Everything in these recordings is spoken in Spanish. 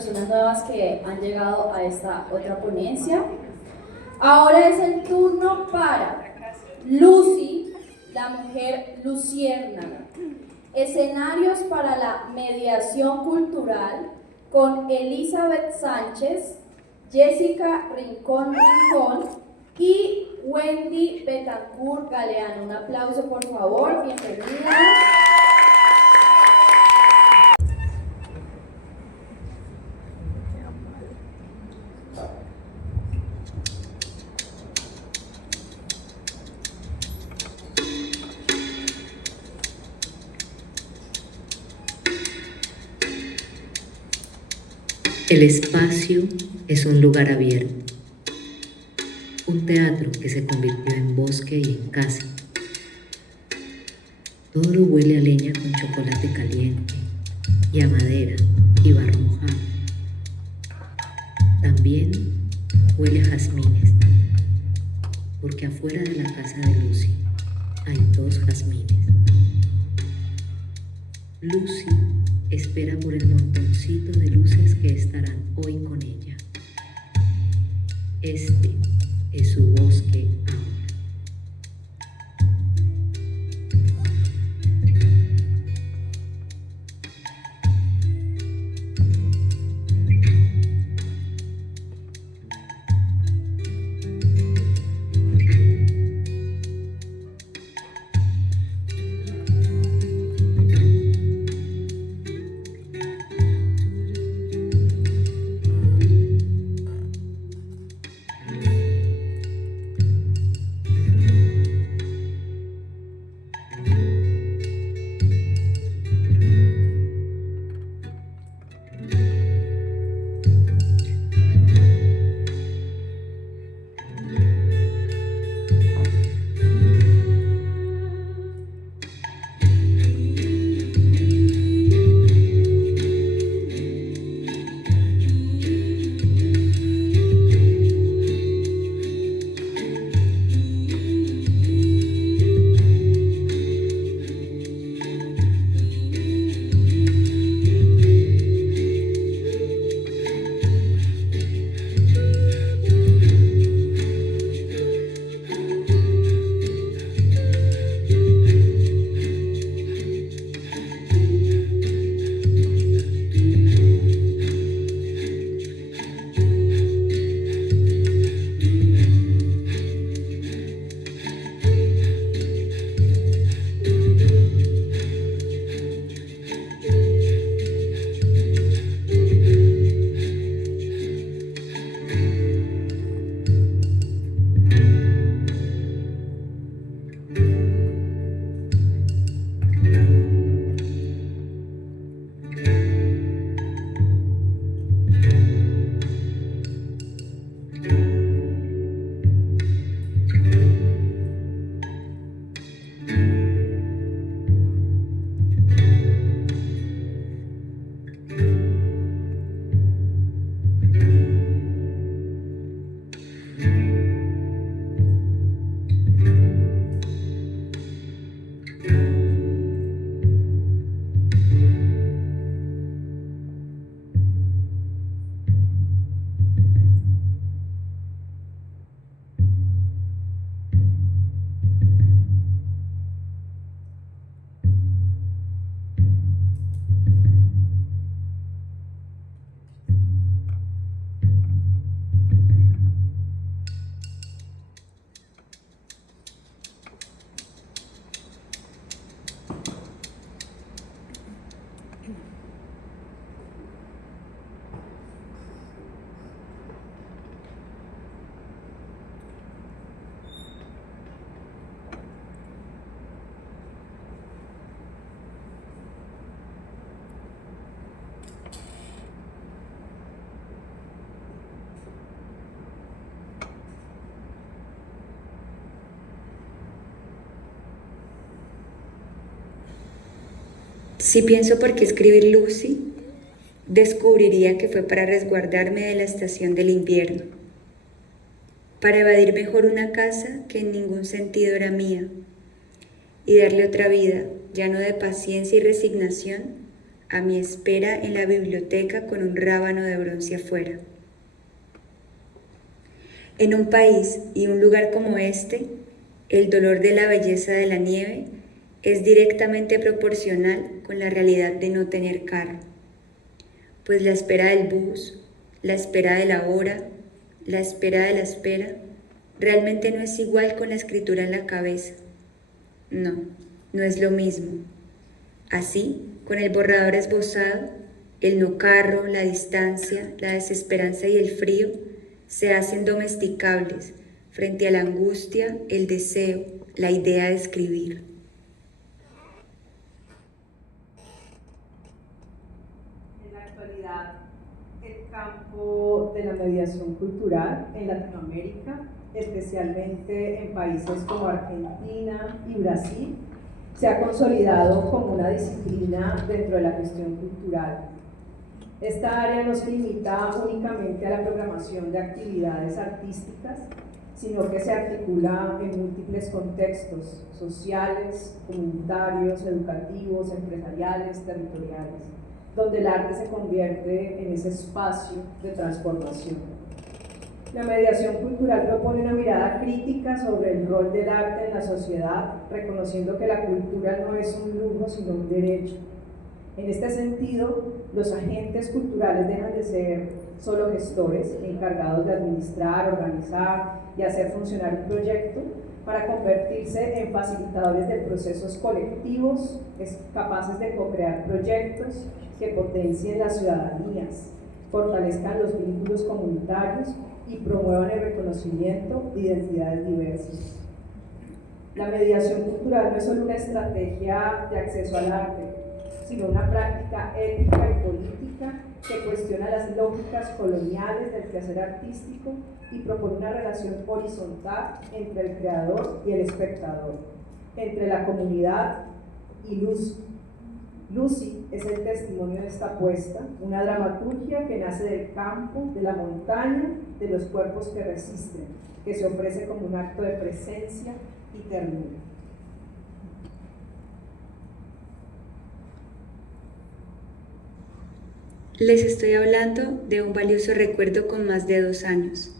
personas nuevas que han llegado a esta otra ponencia. Ahora es el turno para Lucy, la mujer luciérnaga. Escenarios para la mediación cultural con Elizabeth Sánchez, Jessica Rincón y Wendy Betancourt Galeano. Un aplauso, por favor. Bienvenida. El espacio es un lugar abierto, un teatro que se convirtió en bosque y en casa. Todo huele a leña con chocolate caliente y a madera y barro mojado. También huele a jazmines, porque afuera de la casa de Lucy hay 2 jazmines. Lucy espera por el montoncito de luces que estarán hoy con ella. Este es su bosque ahora. Si pienso por qué escribir Lucy, descubriría que fue para resguardarme de la estación del invierno, para evadir mejor una casa que en ningún sentido era mía, y darle otra vida, ya no de paciencia y resignación, a mi espera en la biblioteca con un rábano de bronce afuera. En un país y un lugar como este, el dolor de la belleza de la nieve es directamente proporcional con la realidad de no tener carro, pues la espera del bus, la espera de la hora, la espera, realmente no es igual con la escritura en la cabeza. No, no es lo mismo. Así, con el borrador esbozado, el no carro, la distancia, la desesperanza y el frío se hacen domesticables frente a la angustia, el deseo, la idea de escribir. En la actualidad, el campo de la mediación cultural en Latinoamérica, especialmente en países como Argentina y Brasil, se ha consolidado como una disciplina dentro de la gestión cultural. Esta área no se limita únicamente a la programación de actividades artísticas, sino que se articula en múltiples contextos sociales, comunitarios, educativos, empresariales, territoriales, donde el arte se convierte en ese espacio de transformación. La mediación cultural propone una mirada crítica sobre el rol del arte en la sociedad, reconociendo que la cultura no es un lujo, sino un derecho. En este sentido, los agentes culturales dejan de ser solo gestores encargados de administrar, organizar y hacer funcionar un proyecto para convertirse en facilitadores de procesos colectivos, capaces de co-crear proyectos que potencien las ciudadanías, fortalezcan los vínculos comunitarios y promuevan el reconocimiento de identidades diversas. La mediación cultural no es solo una estrategia de acceso al arte, sino una práctica ética y política que cuestiona las lógicas coloniales del quehacer artístico y propone una relación horizontal entre el creador y el espectador, entre la comunidad y Lucy. Lucy es el testimonio de esta apuesta, una dramaturgia que nace del campo, de la montaña, de los cuerpos que resisten, que se ofrece como un acto de presencia y ternura. Les estoy hablando de un valioso recuerdo con más de 2 años.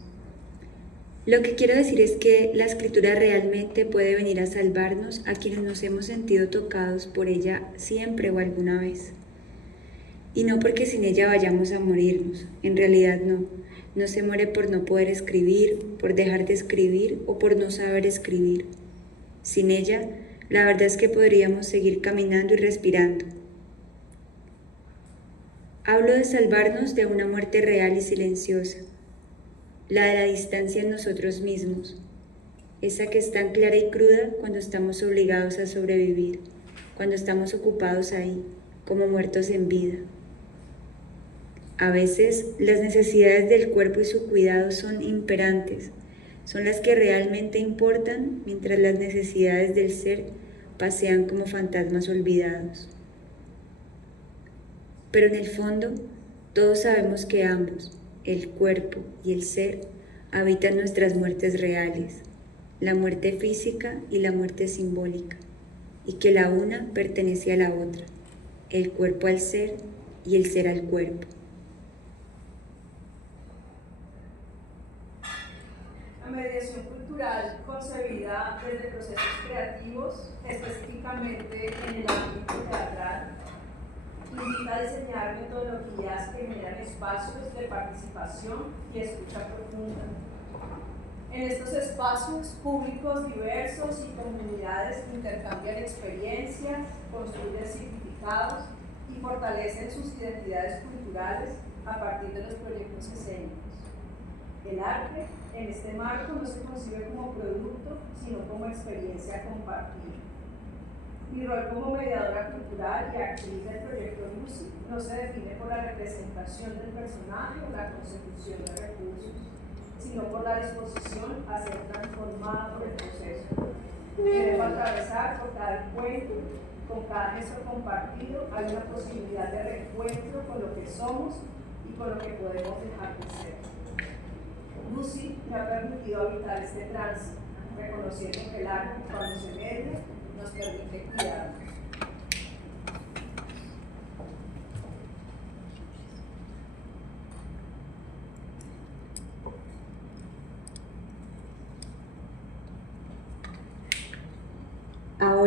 Lo que quiero decir es que la escritura realmente puede venir a salvarnos a quienes nos hemos sentido tocados por ella siempre o alguna vez. Y no porque sin ella vayamos a morirnos, en realidad no. No se muere por no poder escribir, por dejar de escribir o por no saber escribir. Sin ella, la verdad es que podríamos seguir caminando y respirando. Hablo de salvarnos de una muerte real y silenciosa, la de la distancia en nosotros mismos, esa que es tan clara y cruda cuando estamos obligados a sobrevivir, cuando estamos ocupados ahí, como muertos en vida. A veces las necesidades del cuerpo y su cuidado son imperantes, son las que realmente importan, mientras las necesidades del ser pasean como fantasmas olvidados. Pero en el fondo, todos sabemos que ambos, el cuerpo y el ser, habitan nuestras muertes reales, la muerte física y la muerte simbólica, y que la una pertenece a la otra, el cuerpo al ser y el ser al cuerpo. La mediación cultural concebida desde procesos creativos, específicamente en el ámbito teatral, invita a diseñar metodologías que generan espacios de participación y escucha profunda. En estos espacios públicos diversos y comunidades intercambian experiencias, construyen significados y fortalecen sus identidades culturales a partir de los proyectos escénicos. El arte, en este marco, no se concibe como producto, sino como experiencia compartida. Mi rol como mediadora cultural y actriz del proyecto Lucy no se define por la representación del personaje o la consecución de recursos, sino por la disposición a ser transformada por el proceso. Debo atravesar por cada encuentro, con cada gesto compartido, hay una posibilidad de reencuentro con lo que somos y con lo que podemos dejar de ser. Lucy me ha permitido habitar este tránsito, reconociendo que el arte, cuando se media, nos permite cuidarnos.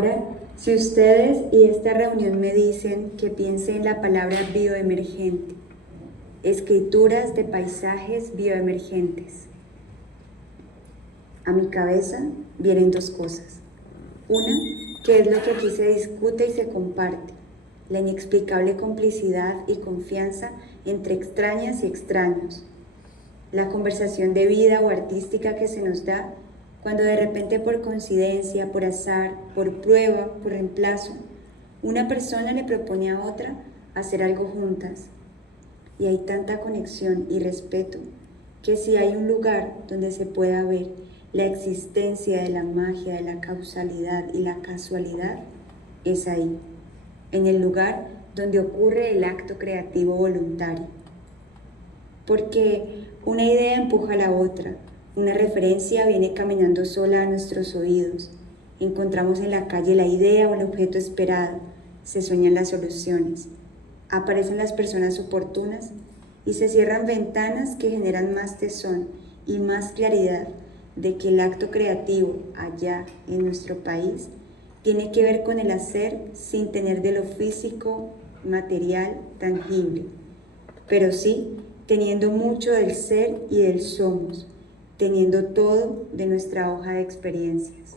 Ahora, si ustedes y esta reunión me dicen que piense en la palabra bioemergente, escrituras de paisajes bioemergentes, a mi cabeza vienen dos cosas. Una, que es lo que aquí se discute y se comparte, la inexplicable complicidad y confianza entre extrañas y extraños, la conversación de vida o artística que se nos da cuando de repente por coincidencia, por azar, por prueba, por reemplazo, una persona le propone a otra hacer algo juntas. Y hay tanta conexión y respeto que si hay un lugar donde se pueda ver la existencia de la magia, de la causalidad y la casualidad, es ahí, en el lugar donde ocurre el acto creativo voluntario. Porque una idea empuja a la otra, una referencia viene caminando sola a nuestros oídos, encontramos en la calle la idea o el objeto esperado, se sueñan las soluciones, aparecen las personas oportunas y se cierran ventanas que generan más tesón y más claridad de que el acto creativo allá en nuestro país tiene que ver con el hacer sin tener de lo físico, material, tangible, pero sí teniendo mucho del ser y del somos, teniendo todo de nuestra hoja de experiencias.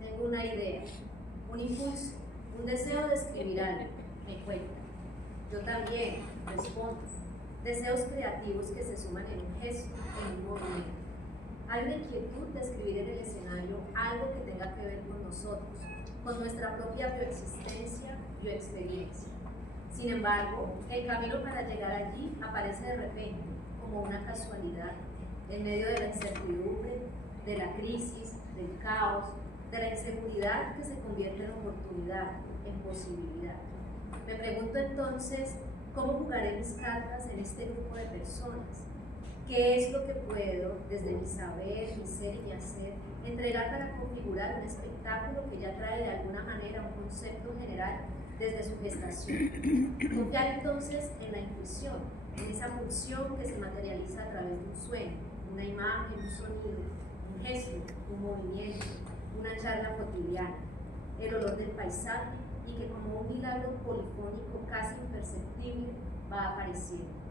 Tengo una idea, un impulso, un deseo de escribir algo, me cuenta. Yo también respondo. Deseos creativos que se suman en un gesto, en un movimiento. Hay una inquietud de escribir en el escenario algo que tenga que ver con nosotros, con nuestra propia bioexistencia, bioexperiencia. Sin embargo, el camino para llegar allí aparece de repente, como una casualidad, en medio de la incertidumbre, de la crisis, del caos, de la inseguridad que se convierte en oportunidad, en posibilidad. Me pregunto entonces, ¿cómo jugaré mis cartas en este grupo de personas? ¿Qué es lo que puedo, desde mi saber, mi ser y mi hacer, entregar para configurar un espectáculo que ya trae de alguna manera un concepto general desde su gestación? Confiar entonces en la intuición, en esa pulsión que se materializa a través de un sueño, una imagen, un sonido, un gesto, un movimiento, una charla cotidiana, el olor del paisaje y que como un milagro polifónico casi imperceptible va apareciendo.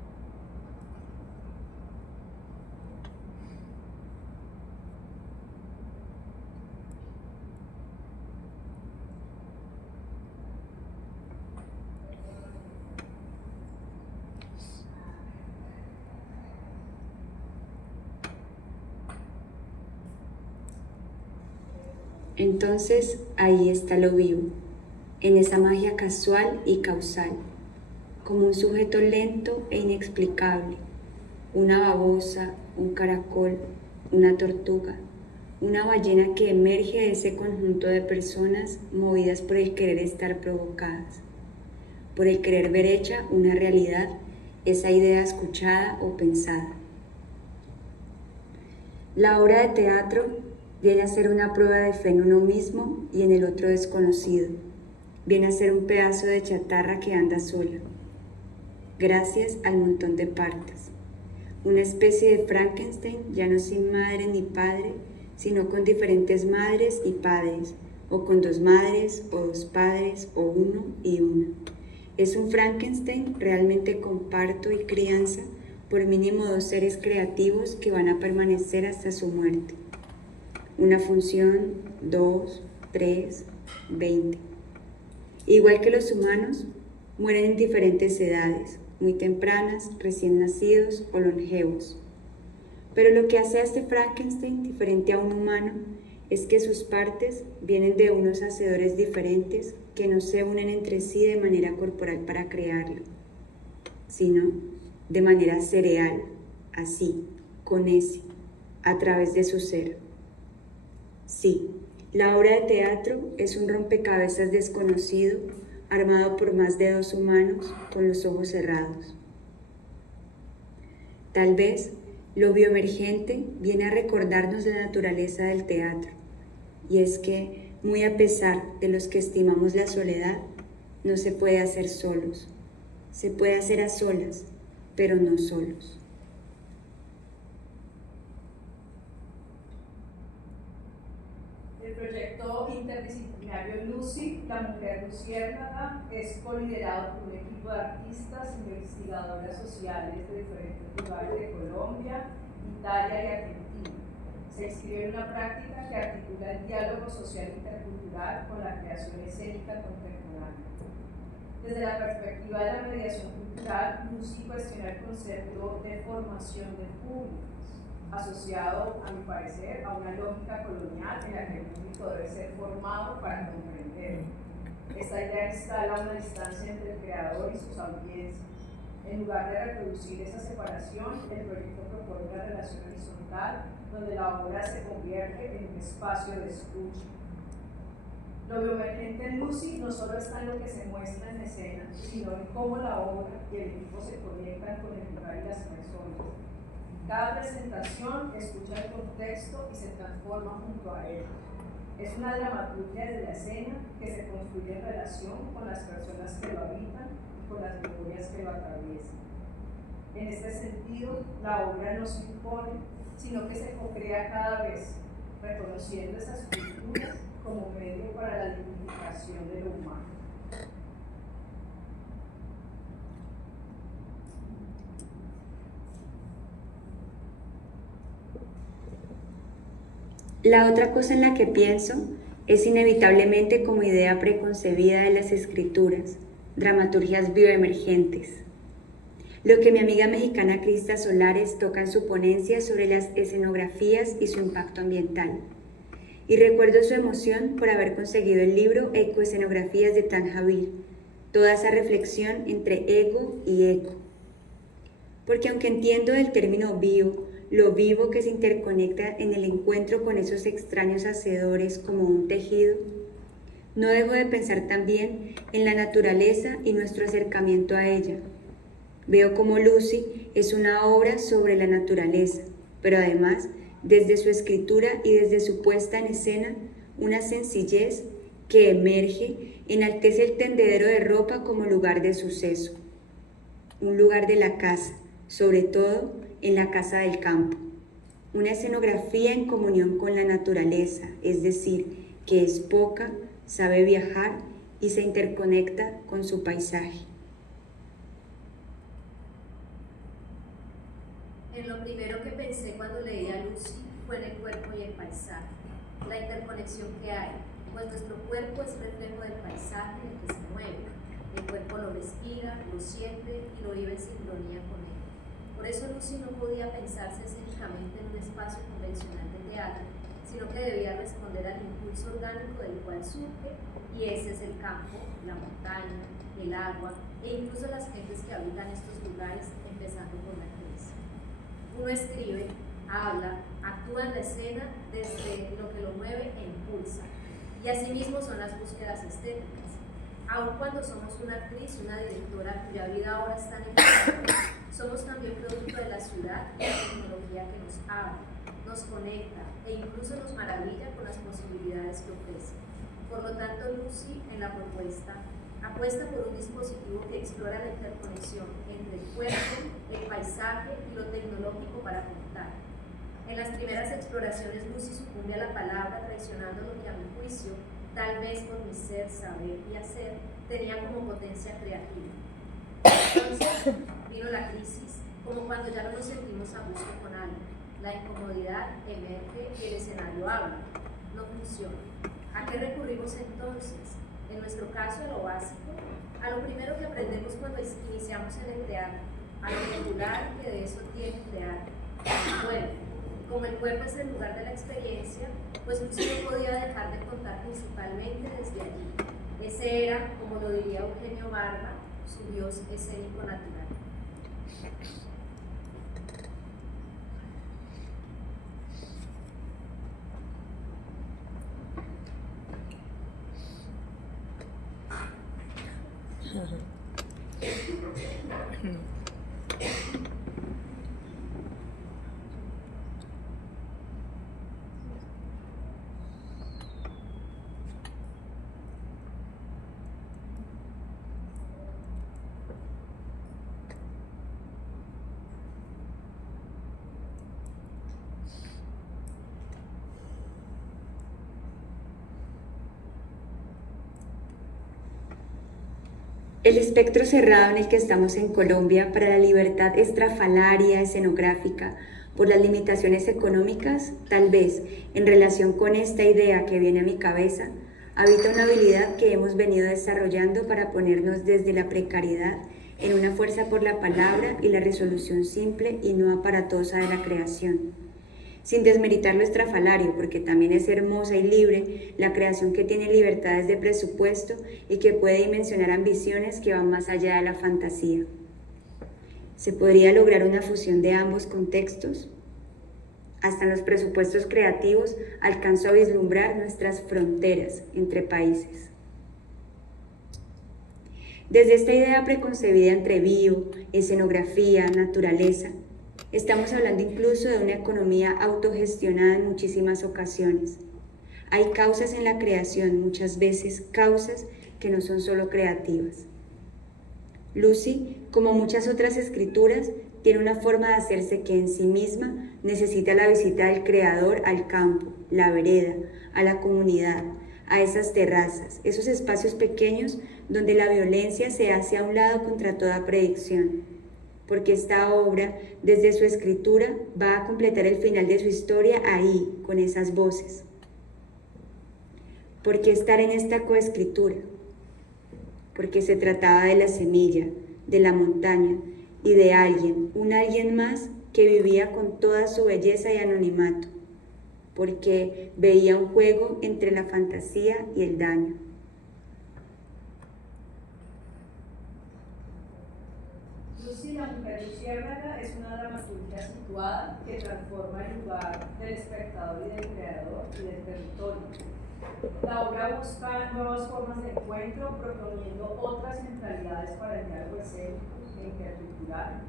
Entonces ahí está lo vivo, en esa magia casual y causal, como un sujeto lento e inexplicable, una babosa, un caracol, una tortuga, una ballena que emerge de ese conjunto de personas movidas por el querer estar provocadas, por el querer ver hecha una realidad, esa idea escuchada o pensada. La obra de teatro viene a ser una prueba de fe en uno mismo y en el otro desconocido. Viene a ser un pedazo de chatarra que anda sola, gracias al montón de partes. Una especie de Frankenstein, ya no sin madre ni padre, sino con diferentes madres y padres, o con dos madres, o dos padres, o uno y una. Es un Frankenstein realmente con parto y crianza, por mínimo dos seres creativos que van a permanecer hasta su muerte. Una función, 2, 3, 20. Igual que los humanos, mueren en diferentes edades, muy tempranas, recién nacidos o longevos. Pero lo que hace a este Frankenstein diferente a un humano es que sus partes vienen de unos hacedores diferentes que no se unen entre sí de manera corporal para crearlo, sino de manera cereal, así, con ese, a través de su ser. Sí, la obra de teatro es un rompecabezas desconocido, armado por más de dos humanos con los ojos cerrados. Tal vez lo bioemergente viene a recordarnos la naturaleza del teatro, y es que, muy a pesar de los que estimamos la soledad, no se puede hacer solos. Se puede hacer a solas, pero no solos. proyecto interdisciplinario Lucy, la mujer luciérnaga, es coliderado por un equipo de artistas e investigadoras sociales de diferentes lugares de Colombia, Italia y Argentina. Se inscribe en una práctica que articula el diálogo social intercultural con la creación escénica contemporánea. Desde la perspectiva de la mediación cultural, Lucy cuestiona el concepto de formación de públicos, asociado, a mi parecer, a una lógica colonial en la que el público debe ser formado para comprender. Esta idea instala una distancia entre el creador y sus audiencias. En lugar de reproducir esa separación, el proyecto propone una relación horizontal donde la obra se convierte en un espacio de escucha. Lo bioemergente en Lucy no solo está en lo que se muestra en escena, sino en cómo la obra y el equipo se conectan con el lugar y las personas. Cada presentación escucha el contexto y se transforma junto a él. Es una dramaturgia desde la escena que se construye en relación con las personas que lo habitan y con las memorias que lo atraviesan. En este sentido, la obra no se impone, sino que se co-crea cada vez, reconociendo esas culturas como medio para la dignificación de lo humano. La otra cosa en la que pienso es inevitablemente como idea preconcebida de las escrituras, dramaturgias bioemergentes. Lo que mi amiga mexicana Crista Solares toca en su ponencia sobre las escenografías y su impacto ambiental. Y recuerdo su emoción por haber conseguido el libro Ecoescenografías de Tan Javier, toda esa reflexión entre ego y eco. Porque aunque entiendo el término bio, lo vivo que se interconecta en el encuentro con esos extraños hacedores como un tejido, no dejo de pensar también en la naturaleza y nuestro acercamiento a ella. Veo como Lucy es una obra sobre la naturaleza, pero además, desde su escritura y desde su puesta en escena, una sencillez que emerge, enaltece el tendedero de ropa como lugar de suceso, un lugar de la casa, sobre todo en la casa del campo, una escenografía en comunión con la naturaleza, es decir, que es poca, sabe viajar y se interconecta con su paisaje. En lo primero que pensé cuando leí a Lucy fue en el cuerpo y el paisaje, la interconexión que hay, pues nuestro cuerpo es reflejo del paisaje en el que se mueve. El cuerpo lo respira, lo siente y lo vive en sincronía con él. Por eso Lucy no podía pensarse escénicamente en un espacio convencional de teatro, sino que debía responder al impulso orgánico del cual surge, y ese es el campo, la montaña, el agua e incluso las gentes que habitan estos lugares, empezando por la crisis. Uno escribe, habla, actúa en la escena desde lo que lo mueve e impulsa, y asimismo son las búsquedas estéticas. Aun cuando somos una actriz, una directora cuya vida ahora está en el somos también producto de la ciudad y la tecnología que nos abre, nos conecta e incluso nos maravilla con las posibilidades que ofrece. Por lo tanto, Lucy, en la propuesta, apuesta por un dispositivo que explora la interconexión entre el cuerpo, el paisaje y lo tecnológico para contar. En las primeras exploraciones, Lucy sucumbe a la palabra, traicionando lo que a mi juicio, tal vez por mi ser, saber y hacer, tenía como potencia creativa. Entonces vino la crisis, como cuando ya no nos sentimos a gusto con algo. La incomodidad emerge y el escenario habla. No funciona. ¿A qué recurrimos entonces? En nuestro caso, a lo básico, a lo primero que aprendemos cuando iniciamos en el teatro, a lo regular que de eso tiene el teatro, el cuerpo. Como el cuerpo es el lugar de la experiencia, pues Lucy no podía dejar de contar principalmente desde allí. Ese era, como lo diría Eugenio Barba, su Dios escénico natural. El espectro cerrado en el que estamos en Colombia para la libertad estrafalaria, escenográfica, por las limitaciones económicas, tal vez, en relación con esta idea que viene a mi cabeza, habita una habilidad que hemos venido desarrollando para ponernos desde la precariedad en una fuerza por la palabra y la resolución simple y no aparatosa de la creación. Sin desmeritar lo estrafalario, porque también es hermosa y libre la creación que tiene libertades de presupuesto y que puede dimensionar ambiciones que van más allá de la fantasía. ¿Se podría lograr una fusión de ambos contextos? Hasta en los presupuestos creativos alcanzo a vislumbrar nuestras fronteras entre países. Desde esta idea preconcebida entre bio, escenografía, naturaleza, estamos hablando incluso de una economía autogestionada en muchísimas ocasiones. Hay causas en la creación, muchas veces causas que no son solo creativas. Lucy, como muchas otras escrituras, tiene una forma de hacerse que en sí misma necesita la visita del creador al campo, la vereda, a la comunidad, a esas terrazas, esos espacios pequeños donde la violencia se hace a un lado contra toda predicción. Porque esta obra, desde su escritura, va a completar el final de su historia ahí, con esas voces. ¿Por qué estar en esta coescritura? Porque se trataba de la semilla, de la montaña y de alguien, un alguien más que vivía con toda su belleza y anonimato, porque veía un juego entre la fantasía y el daño. Lucy, la mujer luciérnaga, es una dramaturgia situada que transforma el lugar del espectador y del creador y del territorio. La obra busca nuevas formas de encuentro, proponiendo otras centralidades para el diálogo escénico e intercultural.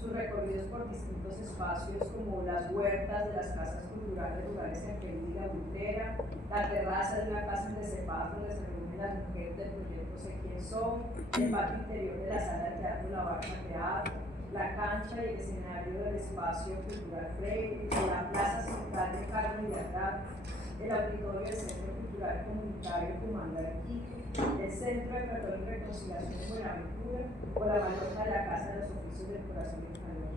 Sus recorridos por distintos espacios como las huertas de las casas culturales rurales en Perú y La Buitera, la terraza de una casa en Decepaz donde se reúnen las mujeres del proyecto Sé Quién Son, el patio interior de la sala de teatro La Barca Teatro, la cancha y el escenario del espacio cultural Freire, la plaza central de Carmen y Atrás, el auditorio del Centro Cultural Comunitario Cumandaquí, el Centro de Perdón y Reconciliación de Buenaventura o la Mallorca de la Casa de los Oficios del Corazón Español.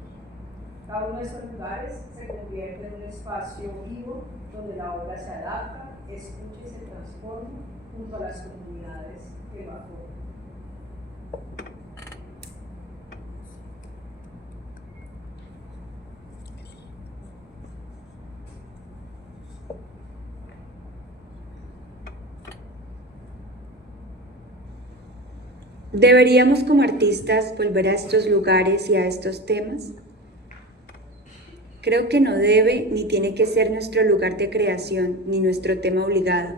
Cada uno de estos lugares se convierte en un espacio vivo donde la obra se adapta, escucha y se transforma junto a las comunidades que lo apoyan. ¿Deberíamos como artistas volver a estos lugares y a estos temas? Creo que no debe ni tiene que ser nuestro lugar de creación ni nuestro tema obligado,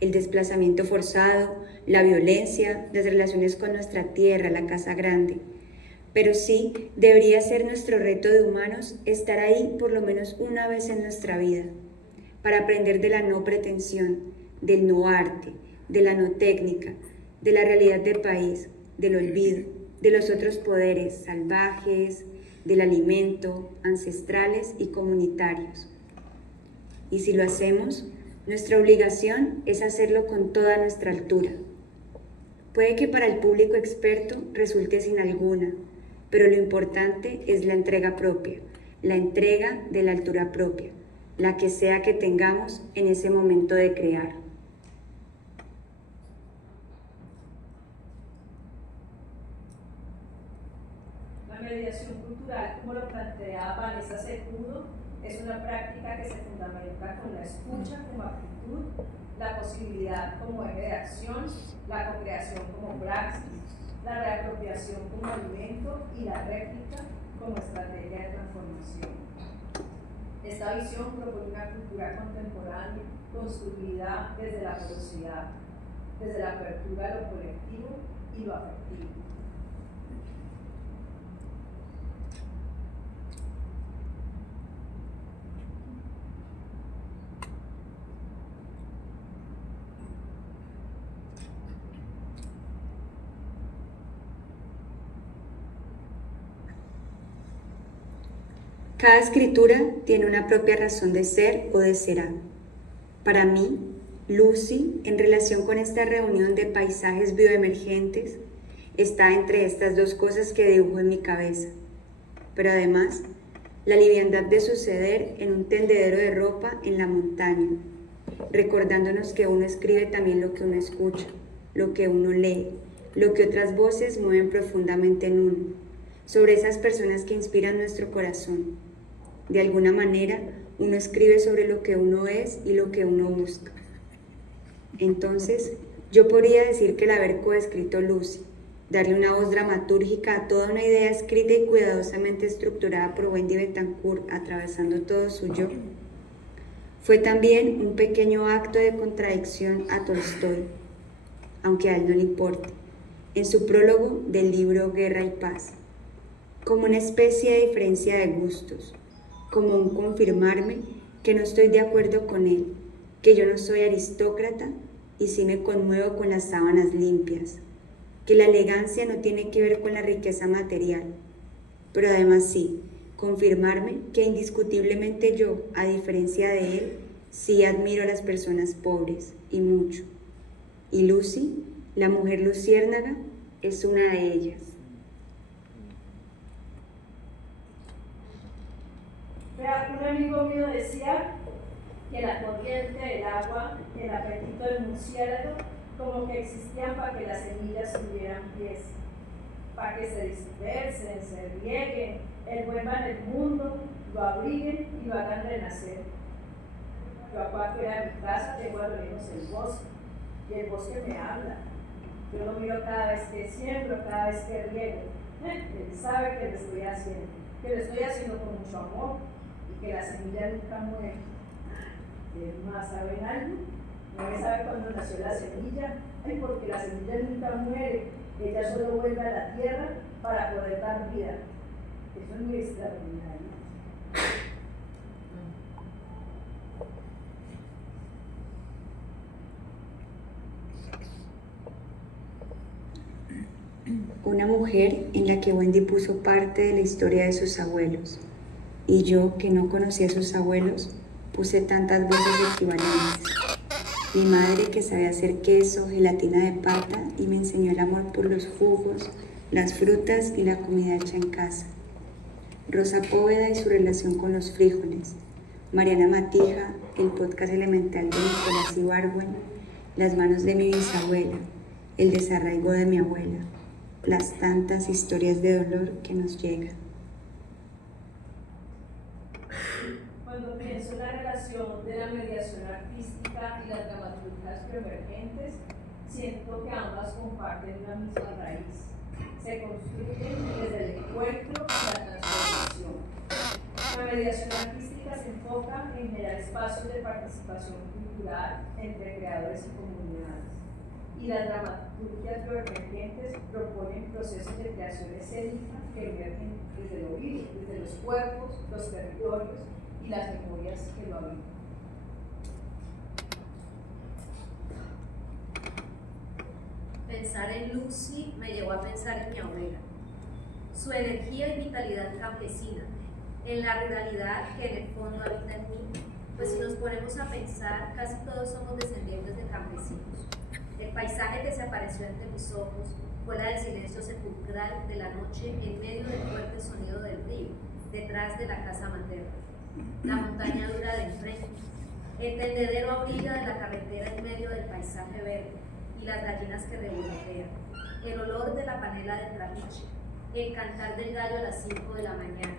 el desplazamiento forzado, la violencia, las relaciones con nuestra tierra, la casa grande. Pero sí debería ser nuestro reto de humanos estar ahí por lo menos una vez en nuestra vida, para aprender de la no pretensión, del no arte, de la no técnica, de la realidad del país, del olvido, de los otros poderes salvajes, del alimento, ancestrales y comunitarios. Y si lo hacemos, nuestra obligación es hacerlo con toda nuestra altura. Puede que para el público experto resulte sin alguna, pero lo importante es la entrega propia, la entrega de la altura propia, la que sea que tengamos en ese momento de crear. La mediación cultural, como lo plantea Vanessa Cejudo, es una práctica que se fundamenta con la escucha como actitud, la posibilidad como eje de acción, la co-creación como praxis, la reapropiación como alimento y la réplica como estrategia de transformación. Esta visión propone una cultura contemporánea construida desde la velocidad, desde la apertura a lo colectivo y lo afectivo. Cada escritura tiene una propia razón de ser o de será. Para mí, Lucy, en relación con esta reunión de paisajes bioemergentes, está entre estas dos cosas que dibujo en mi cabeza. Pero además, la liviandad de suceder en un tendedero de ropa en la montaña, recordándonos que uno escribe también lo que uno escucha, lo que uno lee, lo que otras voces mueven profundamente en uno, sobre esas personas que inspiran nuestro corazón. De alguna manera, uno escribe sobre lo que uno es y lo que uno busca. Entonces, yo podría decir que el haber coescrito Lucy, darle una voz dramatúrgica a toda una idea escrita y cuidadosamente estructurada por Wendy Betancourt, atravesando todo su yo, fue también un pequeño acto de contradicción a Tolstoy, aunque a él no le importe, en su prólogo del libro Guerra y Paz, como una especie de diferencia de gustos, como un confirmarme que no estoy de acuerdo con él, que yo no soy aristócrata y sí me conmuevo con las sábanas limpias, que la elegancia no tiene que ver con la riqueza material, pero además sí, confirmarme que indiscutiblemente yo, a diferencia de él, sí admiro a las personas pobres, y mucho. Y Lucy, la mujer luciérnaga, es una de ellas. Un amigo mío decía que la corriente, el agua, el apetito del murciélago, como que existían para que las semillas tuvieran pies, para que se dispersen, se rieguen, envuelvan el mundo, lo abriguen y lo hagan renacer. Yo acá afuera de mi casa tengo a lo lejos el bosque, y el bosque me habla. Yo lo miro cada vez que siembro, cada vez que riego. Él sabe que lo estoy haciendo con mucho amor y que la semilla nunca muere. Es más, ¿saben algo? Nadie sabe cuándo nació la semilla, porque la semilla nunca muere, ella solo vuelve a la tierra para poder dar vida. Eso es muy extraordinario. Una mujer en la que Wendy puso parte de la historia de sus abuelos, y yo, que no conocía a sus abuelos, puse tantas voces equivalentes. Mi madre, que sabía hacer queso, gelatina de pata, y me enseñó el amor por los jugos, las frutas y la comida hecha en casa. Rosa Póveda y su relación con los frijoles. Mariana Matija, el podcast elemental de Nicolás Ibargüen, las manos de mi bisabuela, el desarraigo de mi abuela, las tantas historias de dolor que nos llegan. Cuando pienso en la relación de la mediación artística y las dramaturgias emergentes, siento que ambas comparten una misma raíz. Se construyen desde el encuentro y la transformación. La mediación artística se enfoca en generar espacios de participación cultural entre creadores y comunidades. Y las dramaturgias emergentes proponen procesos de creación escénica que emergen desde lo vivo, desde los cuerpos, los territorios y las memorias que lo habitan. Pensar en Lucy me llevó a pensar en mi abuela, su energía y vitalidad campesina, en la ruralidad que en el fondo habita en mí, pues si nos ponemos a pensar, casi todos somos descendientes de campesinos. El paisaje que se apareció ante mis ojos fue la del silencio sepulcral de la noche en medio del fuerte sonido del río, detrás de la casa materna. La montaña dura de enfrente, el tendedero a orilla de la carretera en medio del paisaje verde y las gallinas que revolotean, el olor de la panela de trapiche, el cantar del gallo a las 5 de la mañana.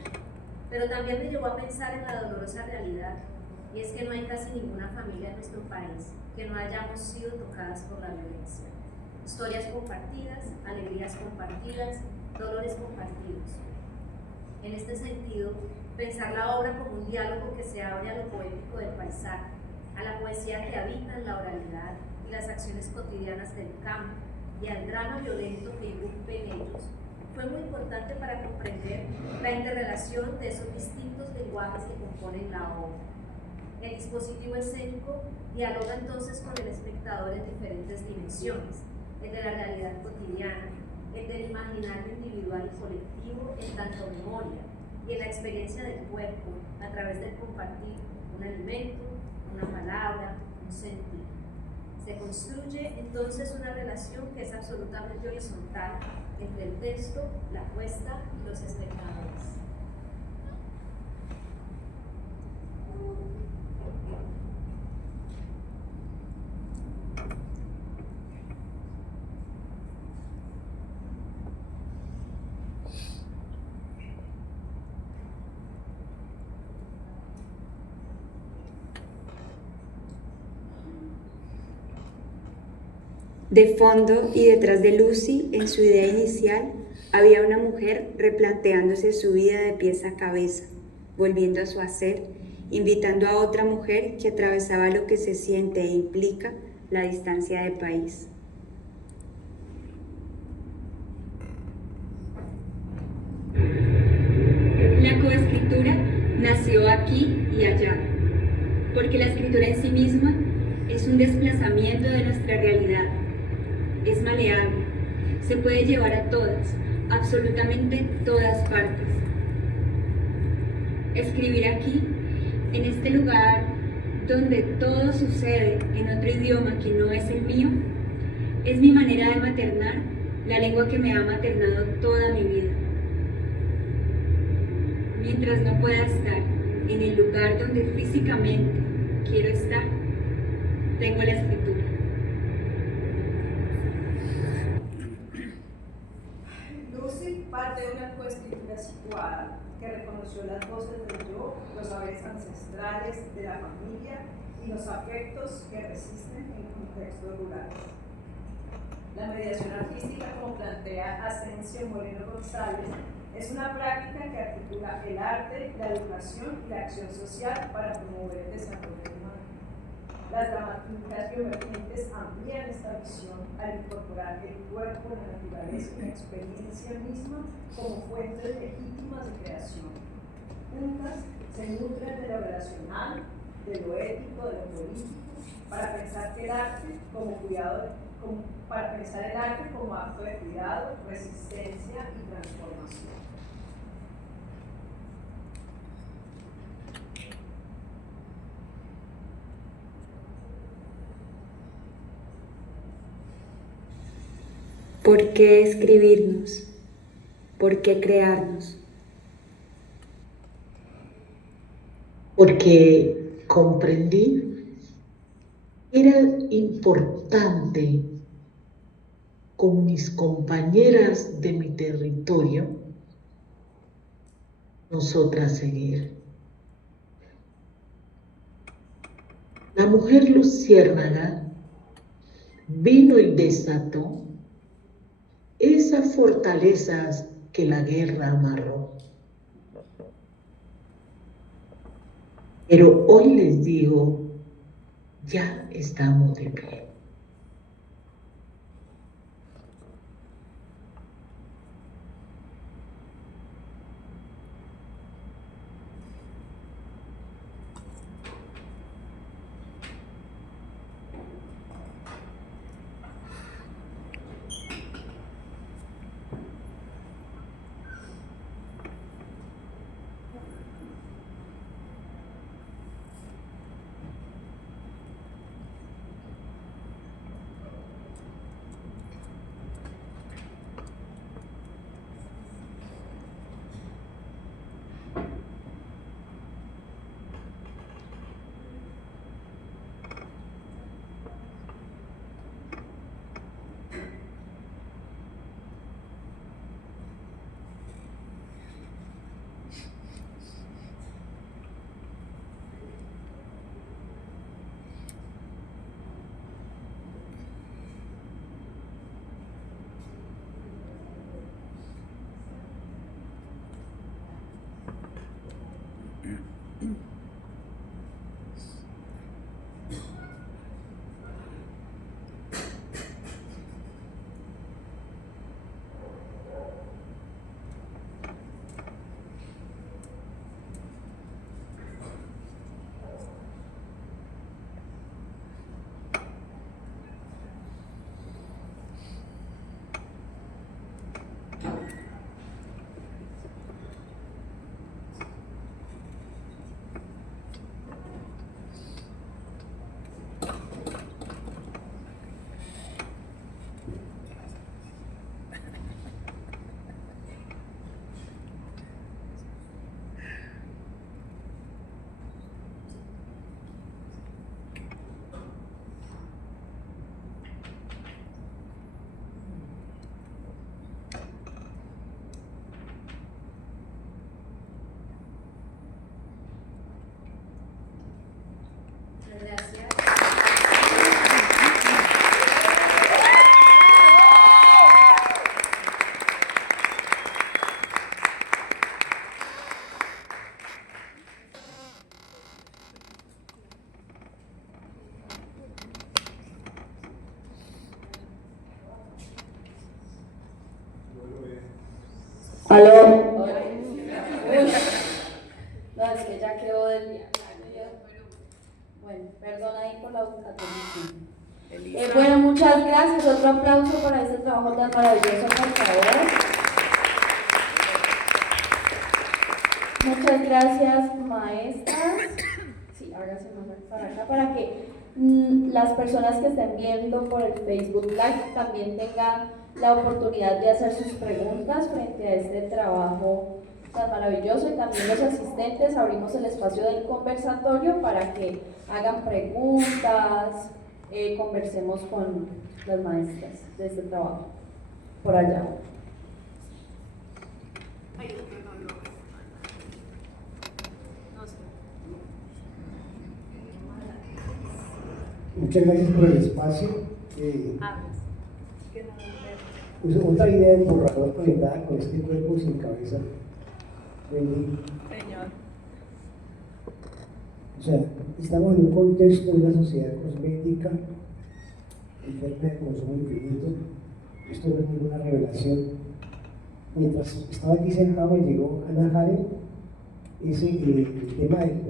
Pero también me llevó a pensar en la dolorosa realidad, y es que no hay casi ninguna familia en nuestro país que no hayamos sido tocadas por la violencia. Historias compartidas, alegrías compartidas, dolores compartidos. En este sentido, pensar la obra como un diálogo que se abre a lo poético del paisaje, a la poesía que habita en la oralidad y las acciones cotidianas del campo, y al drama violento que irrumpe en ellos, fue muy importante para comprender la interrelación de esos distintos lenguajes que componen la obra. El dispositivo escénico dialoga entonces con el espectador en diferentes dimensiones, el de la realidad cotidiana, el del imaginario individual y colectivo en tanto memoria, y en la experiencia del cuerpo a través del compartir un alimento, una palabra, un sentir. Se construye entonces una relación que es absolutamente horizontal entre el texto, la puesta y los espectadores. De fondo y detrás de Lucy, en su idea inicial, había una mujer replanteándose su vida de pies a cabeza, volviendo a su hacer, invitando a otra mujer que atravesaba lo que se siente e implica la distancia de país. La coescritura nació aquí y allá, porque la escritura en sí misma es un desplazamiento de nuestra realidad. Es maleable, se puede llevar a todas, absolutamente todas partes. Escribir aquí, en este lugar donde todo sucede en otro idioma que no es el mío, es mi manera de maternar la lengua que me ha maternado toda mi vida. Mientras no pueda estar en el lugar donde físicamente quiero estar, tengo la escritura. Lucy parte de una coescritura situada que reconoció las voces del yo, los saberes ancestrales de la familia y los afectos que resisten en contextos rurales. La mediación artística, como plantea Asensio Moreno González, es una práctica que articula el arte, la educación y la acción social para promover el desarrollo humano. Las dramaturgias bioemergentes amplían esta visión al incorporar el cuerpo, la naturaleza y la experiencia misma como fuentes legítimas de creación. Juntas se nutren de lo relacional, de lo ético, de lo político, para pensar el arte como acto de cuidado, resistencia y transformación. ¿Por qué escribirnos? ¿Por qué crearnos? Porque comprendí que era importante con mis compañeras de mi territorio, nosotras seguir. La mujer luciérnaga vino y desató esas fortalezas que la guerra amarró. Pero hoy les digo, ya estamos de pie. Muchas gracias. ¿Aló? Uy, no, es que ya quedó del día. Bueno, perdón ahí por la atención. Bueno, muchas gracias. Otro aplauso para este trabajo tan maravilloso, por favor. Muchas gracias, maestras. Sí, hágase más para acá para que las personas que estén viendo por el Facebook Live también tengan la oportunidad de hacer sus preguntas frente a este trabajo tan maravilloso, y también los asistentes abrimos el espacio del conversatorio para que hagan preguntas, conversemos con las maestras de este trabajo. Por allá. Muchas gracias por el espacio. Otra idea del borrador conectada con este cuerpo sin cabeza. Señor. O sea, estamos en un contexto de una sociedad cosmética enferma de consumo infinito. Esto no es ninguna revelación. Mientras estaba aquí sentado me llegó Ana Jare el tema del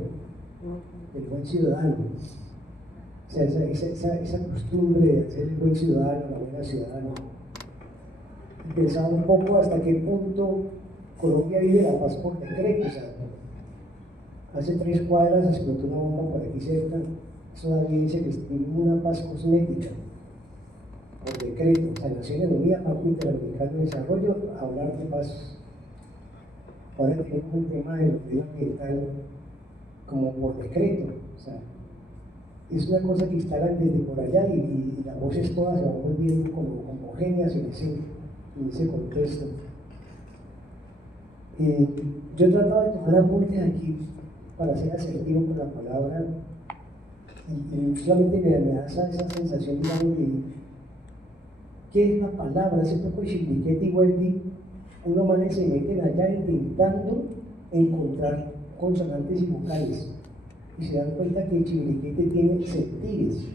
buen ciudadano. O sea, esa costumbre de ser el buen ciudadano, la buena ciudadana. Pensaba un poco hasta qué punto Colombia vive la paz por decreto. O sea, hace 3 cuadras explotó una bomba por aquí cerca. Eso da evidencia que vivimos una paz cosmética por decreto. O sea, Naciones Unidas, Banco Interamericano de Desarrollo, a hablar de paz. Ahora tenemos un tema de lo medioambiental como por decreto. O sea, es una cosa que instalan desde por allá y las voces todas se van volviendo como homogéneas en ese contexto. Yo trataba de tomar apuntes aquí para ser asertivo con la palabra y solamente me da esa sensación, digamos, de ¿qué es la palabra? Hace poco Chimbiquete y Wendy, unos manes se meten allá intentando encontrar consonantes y vocales y se dan cuenta que el Chimbiquete tiene sentires.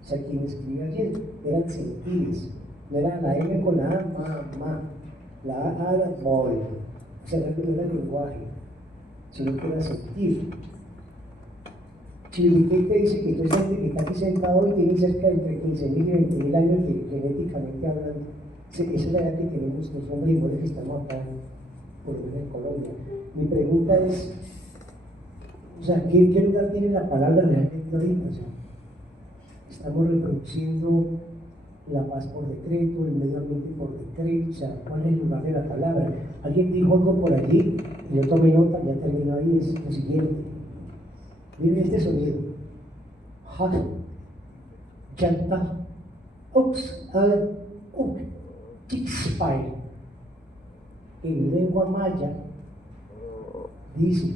O sea, quien escribió ayer eran sentires. No era la M con la A, ma, la A era boy. O sea, no era lenguaje, sino que era sentir. Chimbiquete dice que toda esa gente que está aquí sentado hoy tiene cerca de entre 15.000 y 20.000 años genéticamente hablando. Esa es la edad que tenemos los hombres iguales que estamos acá, por lo menos en Colombia. Mi pregunta es, o sea, ¿qué lugar tiene la palabra realmente ahorita? O sea, estamos reproduciendo la paz por decreto, el medio ambiente por decreto, o sea, ¿cuál es el lugar de la palabra? Alguien dijo algo por allí, y yo tomé nota, ya termino ahí, es lo siguiente. Miren este sonido. Ha, chanta, ux, uk, tixpai. En lengua maya dice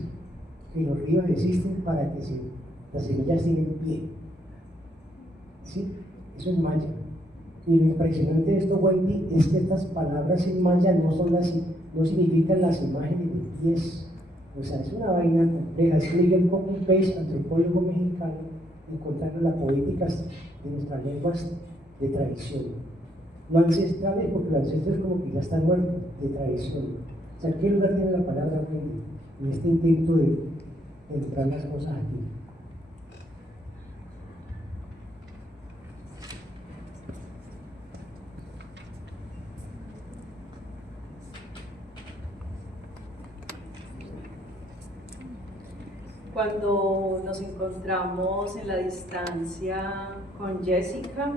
que los ríos existen para que las semillas tienen pie. ¿Sí? Eso es maya. Y lo impresionante de esto, Wendy, es que estas palabras en maya no significan las imágenes de pies. O sea, es una vaina compleja. Es Miguel Copy-Paste, antropólogo mexicano, encontrando las poéticas de nuestras lenguas de tradición. No ancestrales, porque los ancestros como que ya están muertos, de tradición. O sea, ¿qué lugar tiene la palabra Wendy en este intento de entrar las cosas aquí? Cuando nos encontramos en la distancia con Jessica,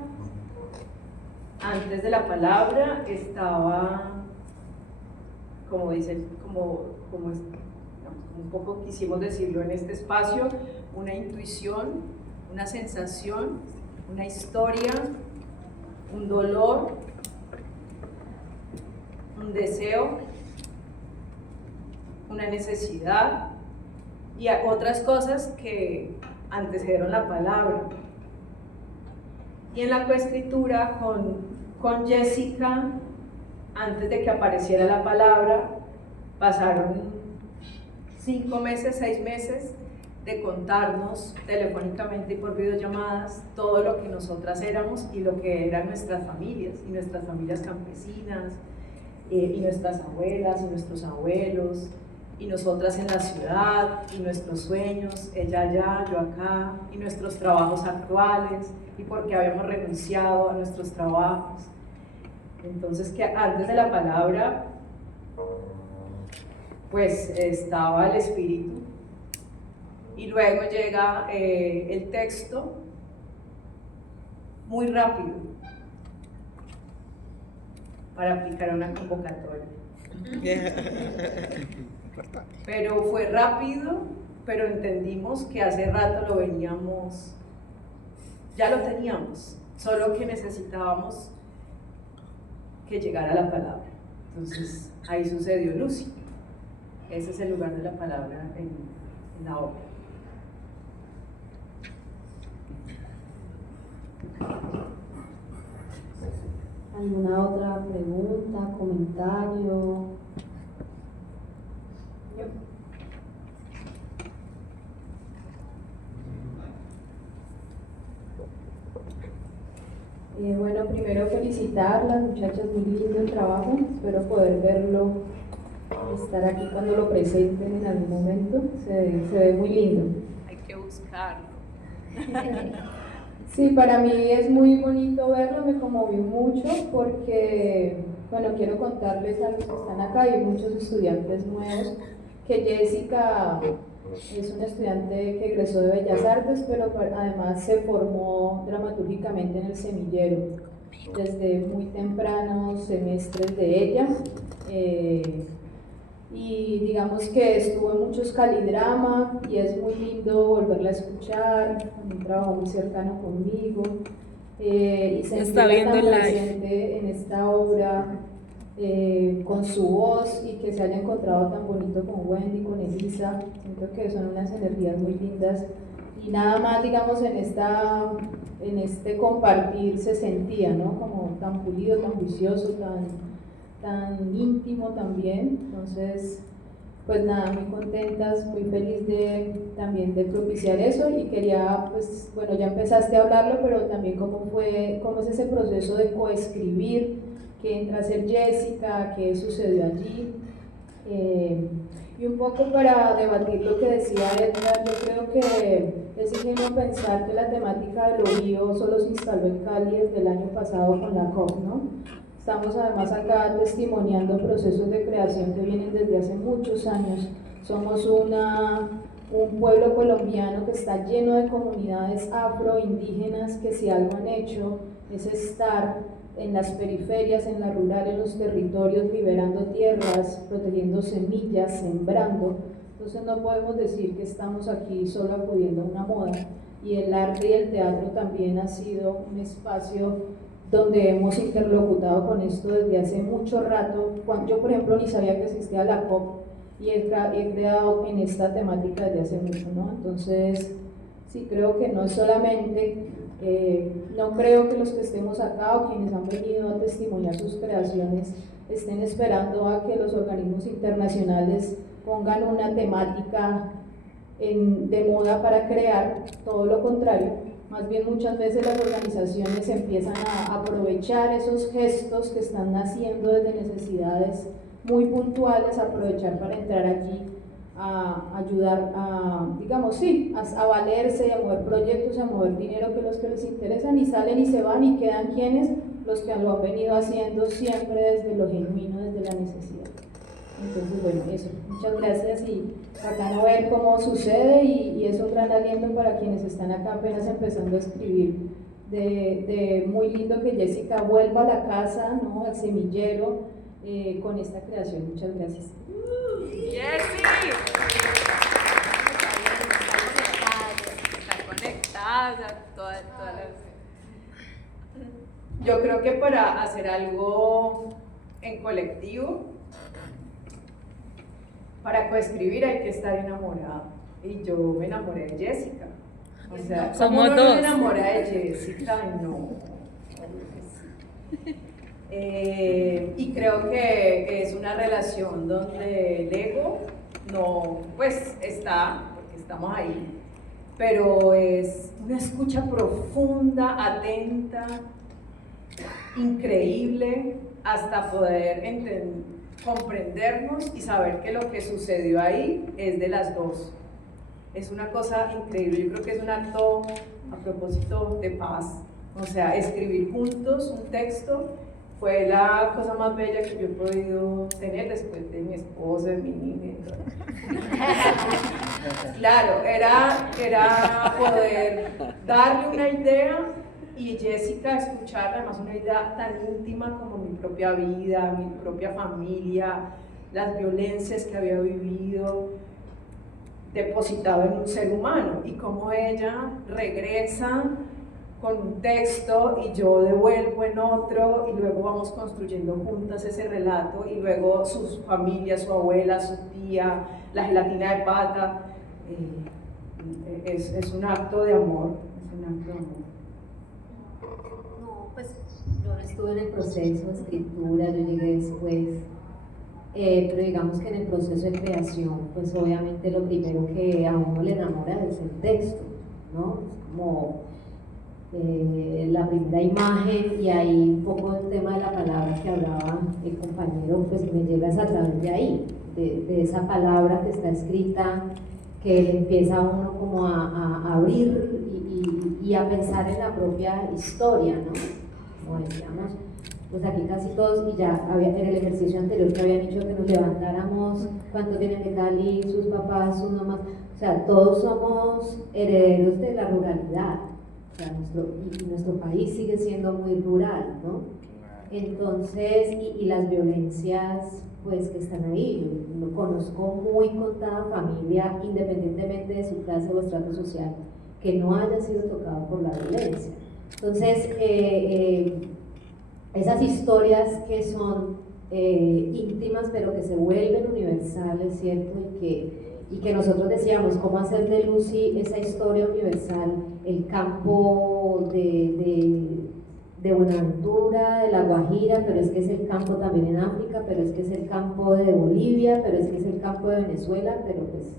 antes de la palabra estaba, como un poco quisimos decirlo en este espacio, una intuición, una sensación, una historia, un dolor, un deseo, una necesidad y a otras cosas que antecedieron la palabra. Y en la coescritura con Jessica, antes de que apareciera la palabra, pasaron 5 meses, 6 meses de contarnos telefónicamente y por videollamadas todo lo que nosotras éramos y lo que eran nuestras familias campesinas, y nuestras abuelas y nuestros abuelos, y nosotras en la ciudad, y nuestros sueños, ella allá, yo acá, y nuestros trabajos actuales, y por qué habíamos renunciado a nuestros trabajos. Entonces, que antes de la palabra, pues estaba el espíritu, y luego llega el texto muy rápido para aplicar a una convocatoria. Pero fue rápido, pero entendimos que hace rato lo veníamos, ya lo teníamos, solo que necesitábamos que llegara la palabra. Entonces ahí sucedió Lucy. Ese es el lugar de la palabra en la obra. ¿Alguna otra pregunta, comentario? Bueno, primero felicitarlas, muchachas, muy lindo el trabajo. Espero poder verlo, estar aquí cuando lo presenten en algún momento. Se ve muy lindo. Hay que buscarlo. Sí, para mí es muy bonito verlo, me conmovió mucho porque, bueno, quiero contarles a los que están acá, y hay muchos estudiantes nuevos, que Jessica es una estudiante que egresó de Bellas Artes, pero además se formó dramatúrgicamente en el Semillero desde muy tempranos semestres de ella. Y digamos que estuvo en muchos calidrama y es muy lindo volverla a escuchar, un trabajo muy cercano conmigo, y sentirla tan presente en esta obra, con su voz, y que se haya encontrado tan bonito con Wendy, con Elisa. Siento que son unas energías muy lindas, y nada más, digamos, en este compartir se sentía, ¿no? Como tan pulido, tan juicioso, tan íntimo también. Entonces, pues nada, muy contentas, muy feliz también de propiciar eso. Y quería, pues, bueno, ya empezaste a hablarlo, pero también cómo es ese proceso de coescribir, qué entra a ser Jessica, qué sucedió allí, y un poco para debatir lo que decía Edgar. Yo creo que es ingenuo pensar que la temática del ovío solo se instaló en Cali desde el año pasado con la COP, ¿no? Estamos además acá testimoniando procesos de creación que vienen desde hace muchos años. Somos un pueblo colombiano que está lleno de comunidades afroindígenas que, si algo han hecho, es estar en las periferias, en la rural, en los territorios, liberando tierras, protegiendo semillas, sembrando. Entonces no podemos decir que estamos aquí solo acudiendo a una moda. Y el arte y el teatro también ha sido un espacio donde hemos interlocutado con esto desde hace mucho rato. Yo, por ejemplo, ni sabía que existía la COP, y he creado en esta temática desde hace mucho, ¿no? Entonces, sí, creo que no es solamente, no creo que los que estemos acá o quienes han venido a testimoniar sus creaciones estén esperando a que los organismos internacionales pongan una temática de moda para crear. Todo lo contrario. Más bien, muchas veces las organizaciones empiezan a aprovechar esos gestos que están naciendo desde necesidades muy puntuales, aprovechar para entrar allí a ayudar digamos, sí, a valerse y a mover proyectos, a mover dinero, que los que les interesan, y salen y se van, y quedan quienes, los que lo han venido haciendo siempre desde lo genuino, desde la necesidad. Entonces, bueno, eso, muchas gracias, y bacano ver cómo sucede, y es un gran aliento para quienes están acá apenas empezando a escribir. Muy lindo que Jessica vuelva a la casa, ¿no? Al semillero, con esta creación. Muchas gracias. Están conectadas todas Yo creo que para hacer algo en colectivo, para coescribir, hay que estar enamorado. Y yo me enamoré de Jessica. O sea, Somos ¿cómo uno dos. no se enamora de Jessica? No. Y creo que es una relación donde el ego no, pues está, porque estamos ahí, pero es una escucha profunda, atenta, increíble, hasta poder comprendernos y saber que lo que sucedió ahí es de las dos. Es una cosa increíble, yo creo que es un acto a propósito de paz. O sea, escribir juntos un texto fue la cosa más bella que yo he podido tener después de mi esposo, de mi niña. Claro, era poder darle una idea y Jessica escuchar además una idea tan íntima como mi propia vida, mi propia familia, las violencias que había vivido, depositado en un ser humano, y cómo ella regresa con un texto y yo devuelvo en otro, y luego vamos construyendo juntas ese relato, y luego sus familias, su abuela, su tía, la gelatina de pata, es un acto de amor, es un acto de amor. No, pues yo no estuve en el proceso de escritura, yo llegué después, pero digamos que en el proceso de creación, pues obviamente lo primero que a uno le enamora es el texto, ¿no? Es como la primera imagen, y ahí un poco el tema de la palabra que hablaba el compañero, pues me llegas a través de ahí, de esa palabra que está escrita, que empieza uno como a abrir y a pensar en la propia historia, ¿no? Como decíamos, pues aquí casi todos, y ya en el ejercicio anterior que habían dicho que nos levantáramos, cuánto tiene Cali, sus papás, sus mamás, o sea, todos somos herederos de la ruralidad, o sea, nuestro país sigue siendo muy rural, ¿no? Entonces, y las violencias, pues, que están ahí, yo conozco muy contada familia, independientemente de su clase o estrato social, que no haya sido tocado por la violencia. Entonces, esas historias que son íntimas pero que se vuelven universales, ¿cierto? Y que nosotros decíamos, ¿cómo hacer de Lucy esa historia universal? El campo de Buenaventura, de La Guajira, pero es que es el campo también en África, pero es que es el campo de Bolivia, pero es que es el campo de Venezuela, pero pues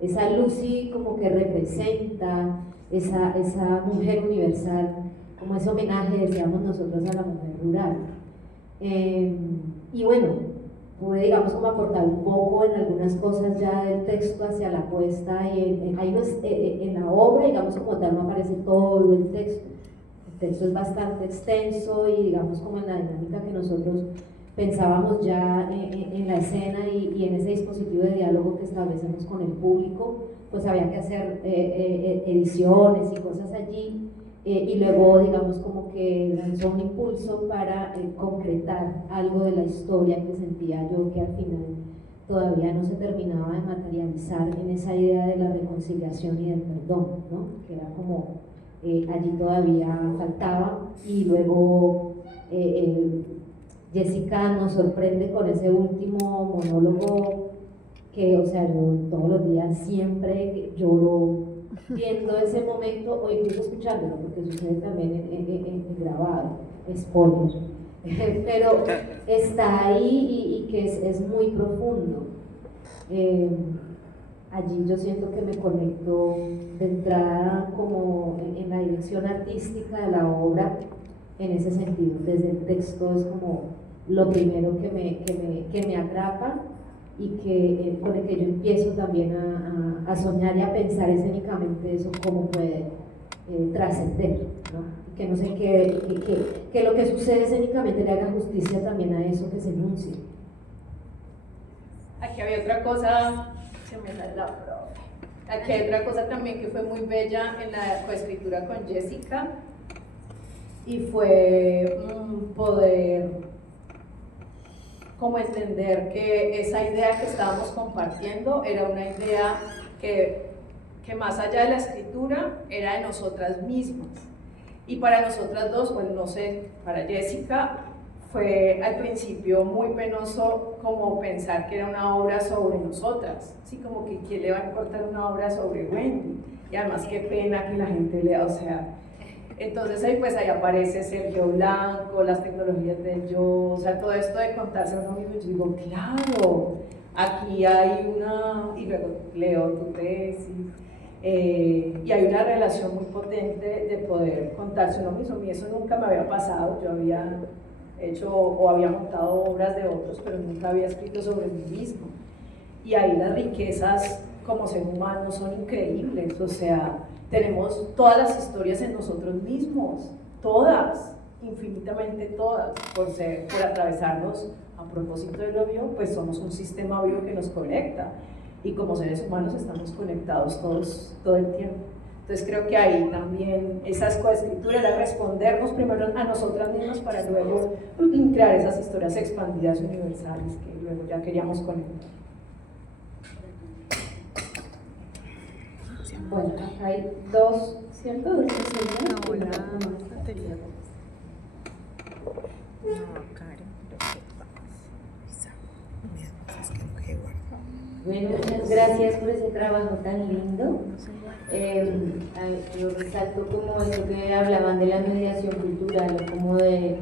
esa Lucy como que representa esa mujer universal, como ese homenaje, decíamos nosotros, a la mujer rural. Y bueno, pude, digamos, como aportar un poco en algunas cosas ya del texto hacia la puesta, y en la obra, digamos, como tal, no aparece todo el texto. El texto es bastante extenso, y digamos, como en la dinámica que nosotros pensábamos ya en la escena y en ese dispositivo de diálogo que establecemos con el público, pues había que hacer ediciones y cosas allí. Y luego, digamos, como que lanzó un impulso para concretar algo de la historia que sentía yo que al final todavía no se terminaba de materializar en esa idea de la reconciliación y del perdón, ¿no? Que era como allí todavía faltaba. Y luego Jessica nos sorprende con ese último monólogo que, o sea, yo todos los días siempre lloro viendo ese momento, o incluso escuchándolo, porque sucede también en grabado, spoiler, pero está ahí, y que es muy profundo. Allí yo siento que me conecto de entrada como en la dirección artística de la obra, en ese sentido. Desde el texto es como lo primero que me atrapa, y con el que yo empiezo también a soñar y a pensar escénicamente eso, cómo puede trascender, ¿no? Que no sé, que lo que sucede escénicamente le haga justicia también a eso que se enuncia. Aquí había otra cosa, se me sale la profe. Aquí hay otra cosa también que fue muy bella en la coescritura con Jessica, y fue poder como entender que esa idea que estábamos compartiendo era una idea que más allá de la escritura era de nosotras mismas, y para nosotras dos, bueno, no sé, para Jessica fue al principio muy penoso como pensar que era una obra sobre nosotras, ¿sí? Como que quién le va a importar una obra sobre Wendy, y además qué pena que la gente lea, o sea, entonces ahí aparece Sergio Blanco, las tecnologías del yo, o sea, todo esto de contarse a uno mismo, y yo digo, claro, aquí hay una, y luego leo tu tesis, y hay una relación muy potente de poder contarse uno mismo. Y eso nunca me había pasado. Yo había hecho o había montado obras de otros, pero nunca había escrito sobre mí mismo. Y ahí las riquezas como ser humano son increíbles. O sea, tenemos todas las historias en nosotros mismos, todas, infinitamente todas, por atravesarnos. A propósito de lo bio, pues somos un sistema bio que nos conecta. Y como seres humanos estamos conectados todos todo el tiempo. Entonces creo que ahí también esas coescrituras era respondernos primero a nosotras mismas para luego crear esas historias expandidas universales que luego ya queríamos conectar. Bueno, acá hay dos, ¿cierto? Dos personas. No, la anterior. No, Karen, Bueno, muchas gracias por ese trabajo tan lindo. Yo resalto como eso que hablaban de la mediación cultural, o como de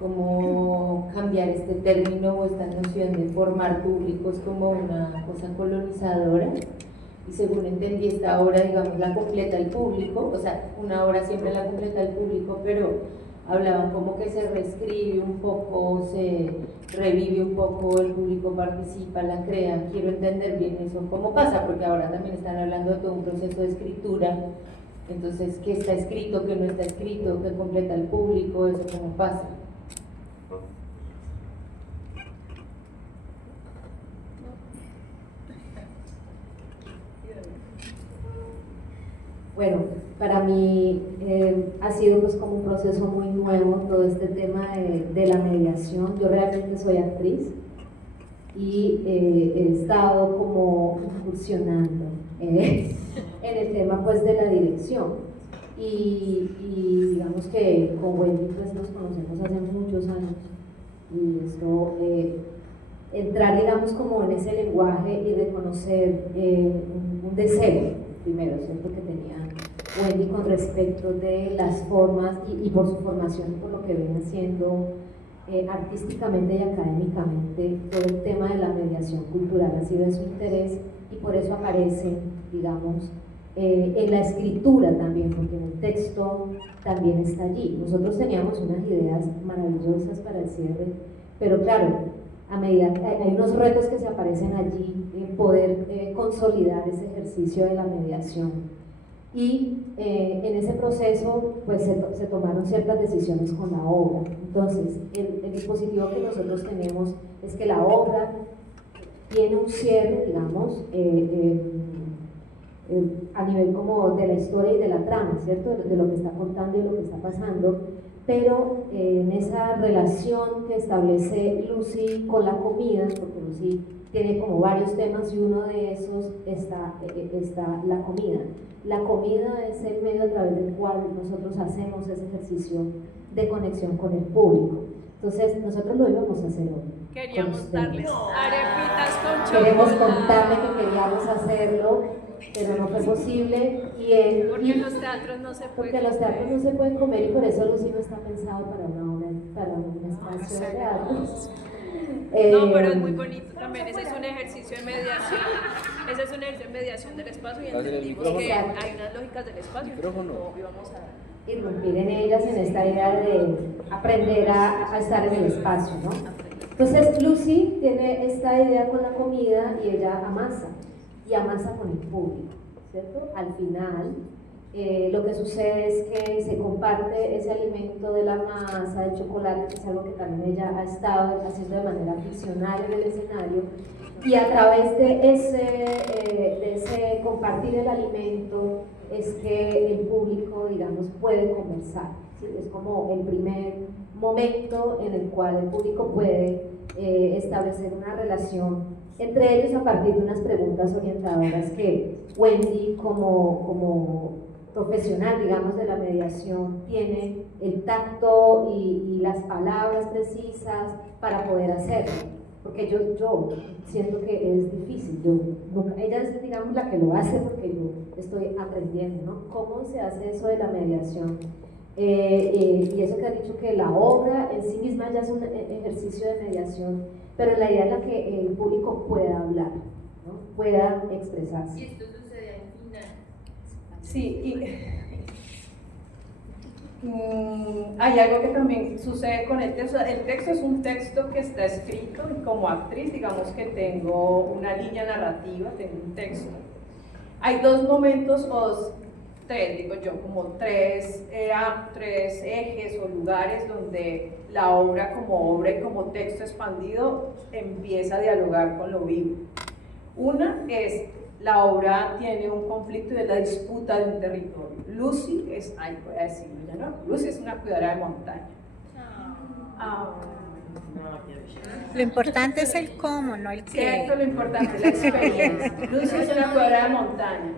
cómo cambiar este término o esta noción de formar públicos como una cosa colonizadora. Y según entendí, esta obra, digamos, la completa el público, o sea, una obra siempre la completa el público, pero hablaban como que se reescribe un poco, se revive un poco, el público participa, la crea. Quiero entender bien eso, cómo pasa, porque ahora también están hablando de todo un proceso de escritura. Entonces, ¿qué está escrito, qué no está escrito, qué completa el público, eso cómo pasa? Bueno, para mí ha sido pues como un proceso muy nuevo todo este tema de la mediación. Yo realmente soy actriz y he estado como incursionando en el tema pues de la dirección y digamos que con Wendy pues nos conocemos hace muchos años y esto entrar digamos como en ese lenguaje y reconocer un deseo primero, ¿cierto? Que tenía Wendy con respecto de las formas y por su formación, por lo que viene haciendo artísticamente y académicamente, todo el tema de la mediación cultural ha sido de su interés y por eso aparece, digamos, en la escritura también, porque en el texto también está allí. Nosotros teníamos unas ideas maravillosas para el cierre, pero claro, a medida que hay unos retos que se aparecen allí, en poder consolidar ese ejercicio de la mediación. Y en ese proceso pues se tomaron ciertas decisiones con la obra. Entonces, el dispositivo que nosotros tenemos es que la obra tiene un cierre, digamos, a nivel como de la historia y de la trama, ¿cierto? De lo que está contando y lo que está pasando, pero en esa relación que establece Lucy con la comida, porque Lucy tiene como varios temas y uno de esos está la comida. La comida es el medio a través del cual nosotros hacemos ese ejercicio de conexión con el público. Entonces, nosotros lo íbamos a hacer hoy. Queríamos darles arepitas con chocolate. Queremos contarle que queríamos hacerlo, pero no fue posible. Porque los teatros no se pueden Porque los teatros no se pueden comer y por eso Lucy no está pensado para una obra, para un espacio de teatro. No, pero es muy bonito también, ese es un ejercicio de mediación, ese es un ejercicio de mediación del espacio y entendimos que hay unas lógicas del espacio y vamos a irrumpir en ellas en esta idea de aprender a estar en el espacio, ¿no? Entonces Lucy tiene esta idea con la comida y ella amasa, y amasa con el público, ¿cierto? Al final lo que sucede es que se comparte ese alimento de la masa, del chocolate, que es algo que también ella ha estado haciendo de manera ficcional en el escenario, y a través de ese compartir el alimento es que el público, digamos, puede conversar, ¿sí? Es como el primer momento en el cual el público puede establecer una relación entre ellos a partir de unas preguntas orientadoras que Wendy como profesional, digamos, de la mediación tiene el tacto y las palabras precisas para poder hacerlo. Porque yo siento que es difícil, ella es, digamos, la que lo hace porque yo estoy aprendiendo, ¿no? ¿Cómo se hace eso de la mediación? Y eso que ha dicho que la obra en sí misma ya es un ejercicio de mediación, pero la idea es la que el público pueda hablar, ¿no? Pueda expresarse. Y esto sucede al final. Sí, hay algo que también sucede con el texto. El texto es un texto que está escrito y como actriz, digamos que tengo una línea narrativa, tengo un texto. Hay dos momentos tres, digo yo, como tres ejes o lugares donde la obra y como texto expandido empieza a dialogar con lo vivo. Una es, la obra tiene un conflicto y es la disputa de un territorio. Lucy es, voy a decirlo ya, ¿no? Lucy es una cuidadora de montaña. Lo importante es el cómo, no el qué. Cierto, lo importante es la experiencia. Lucy es una cuidadora de montaña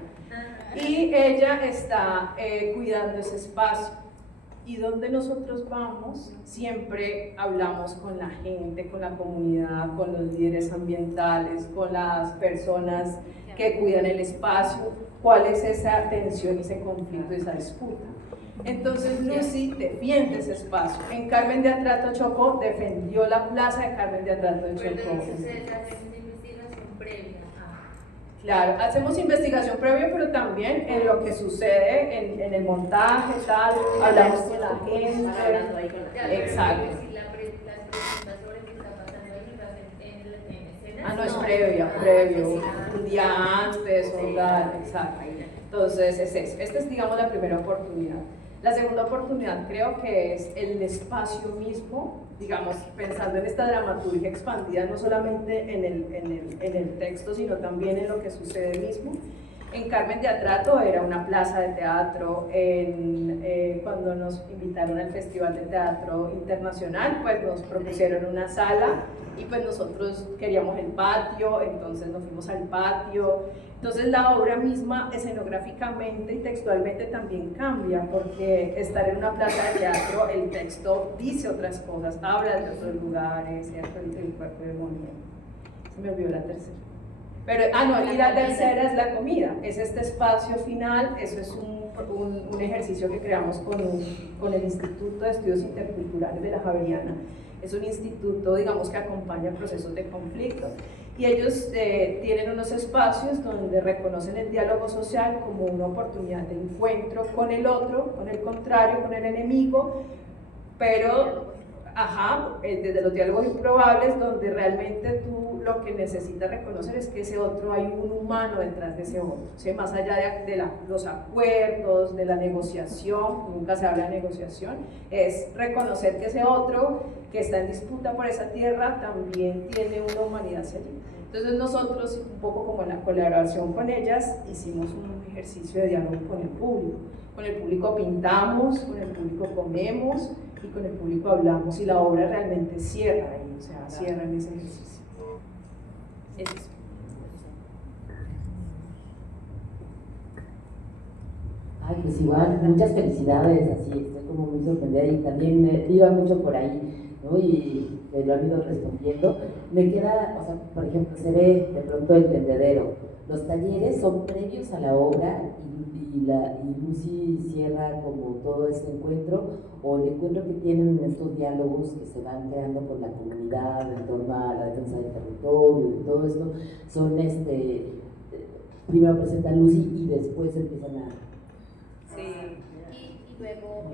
y ella está cuidando ese espacio. Y donde nosotros vamos, siempre hablamos con la gente, con la comunidad, con los líderes ambientales, con las personas que cuidan el espacio, cuál es esa tensión, ese conflicto, esa disputa. Entonces Lucy defiende ese espacio. En Carmen de Atrato Chocó defendió la plaza de Carmen de Atrato de Chocó. Claro, hacemos investigación previa, pero también en lo que sucede en el montaje, tal, hablamos con la gente. Exacto. No es previo, un día antes, o tal, exacto. Entonces es eso. Esta es, digamos, la primera oportunidad. La segunda oportunidad creo que es el espacio mismo, digamos, pensando en esta dramaturgia expandida, no solamente en el texto, sino también en lo que sucede mismo. En Carmen de Atrato era una plaza de teatro, cuando nos invitaron al Festival de Teatro Internacional, pues nos propusieron una sala y pues nosotros queríamos el patio, entonces nos fuimos al patio. Entonces la obra misma escenográficamente y textualmente también cambia, porque estar en una plaza de teatro, el texto dice otras cosas, habla de otros lugares, ¿cierto? El cuerpo de movimiento. Se me olvidó la tercera. Pero, y la tercera es la comida, es este espacio final, eso es un ejercicio que creamos con el Instituto de Estudios Interculturales de la Javeriana. Es un instituto, digamos, que acompaña procesos de conflicto. Y ellos tienen unos espacios donde reconocen el diálogo social como una oportunidad de encuentro con el otro, con el contrario, con el enemigo, pero desde los diálogos improbables, donde realmente tú lo que necesitas reconocer es que ese otro hay un humano detrás de ese otro, ¿sí? Más allá de los acuerdos, de la negociación, nunca se habla de negociación, es reconocer que ese otro que está en disputa por esa tierra también tiene una humanidad hacia allí. Entonces nosotros, un poco como en la colaboración con ellas, hicimos un ejercicio de diálogo con el público. Con el público pintamos, con el público comemos y con el público hablamos, y la obra realmente cierra ahí, o sea, cierra en ese ejercicio. Es eso. Ay, pues igual, muchas felicidades, así, estoy como muy sorprendida y también iba mucho por ahí, ¿no? Y me lo han ido respondiendo. Me queda, o sea, por ejemplo, se ve de pronto el tendedero. Los talleres son previos a la obra y Lucy cierra como todo este encuentro, o el encuentro que tienen en estos diálogos que se van creando con la comunidad en torno a la defensa del territorio, de todo esto, son primero presentan Lucy y después empiezan a... Sí. Y luego,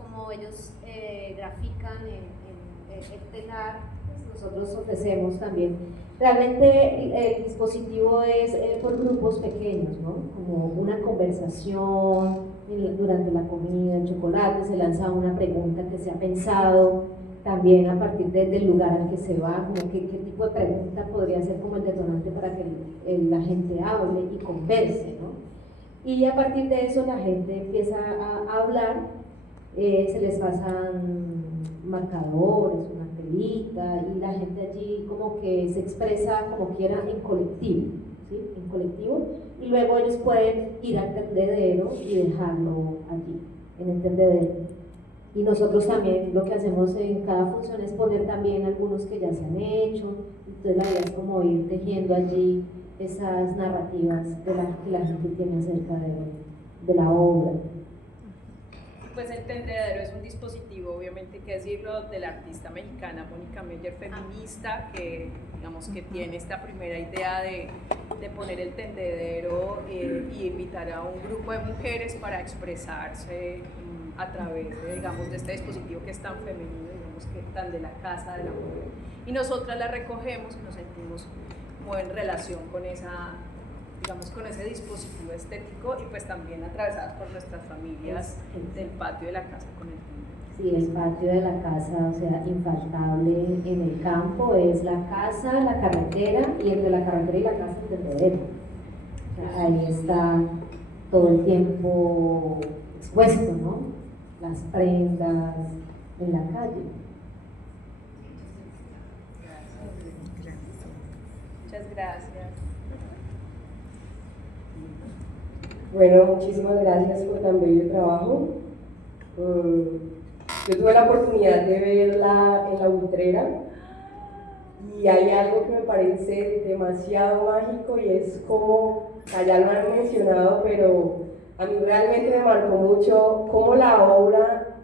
como ellos grafican el telar, pues nosotros ofrecemos también. Realmente el dispositivo es por grupos pequeños, ¿no? Como una conversación durante la comida, el chocolate, se lanza una pregunta que se ha pensado también a partir del lugar al que se va, como qué tipo de pregunta podría ser como el detonante para que la gente hable y converse, ¿no? Y a partir de eso la gente empieza a hablar, se les pasan marcadores, una telita, y la gente allí como que se expresa como quiera en colectivo, ¿sí? En colectivo, y luego ellos pueden ir al tendedero y dejarlo allí, en el tendedero. Y nosotros también lo que hacemos en cada función es poner también algunos que ya se han hecho, entonces la idea es como ir tejiendo allí esas narrativas que la gente tiene acerca de la obra. Pues el tendedero es un dispositivo, obviamente, que decirlo, de la artista mexicana Mónica Meyer, feminista, que digamos que tiene esta primera idea de poner el tendedero y invitar a un grupo de mujeres para expresarse a través de, digamos, de este dispositivo que es tan femenino, digamos que tan de la casa de la mujer. Y nosotras la recogemos y nos sentimos como en relación con esa, digamos, con ese dispositivo estético, y pues también atravesadas por nuestras familias del patio de la casa con el tendedero. Sí, el patio de la casa, o sea, infaltable en el campo, es la casa, la carretera, y entre la carretera y la casa el tendedero. O sea, ahí está todo el tiempo expuesto, ¿no? Las prendas en la calle. Muchas gracias. Bueno, muchísimas gracias por tan bello trabajo. Yo tuve la oportunidad de verla en la Utrera y hay algo que me parece demasiado mágico, y es como, ya lo han mencionado, pero a mí realmente me marcó mucho cómo la obra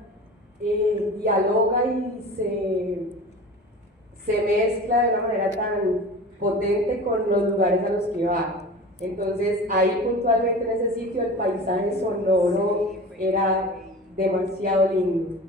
dialoga y se mezcla de una manera tan potente con los lugares a los que va. Entonces ahí puntualmente en ese sitio el paisaje sonoro era demasiado lindo.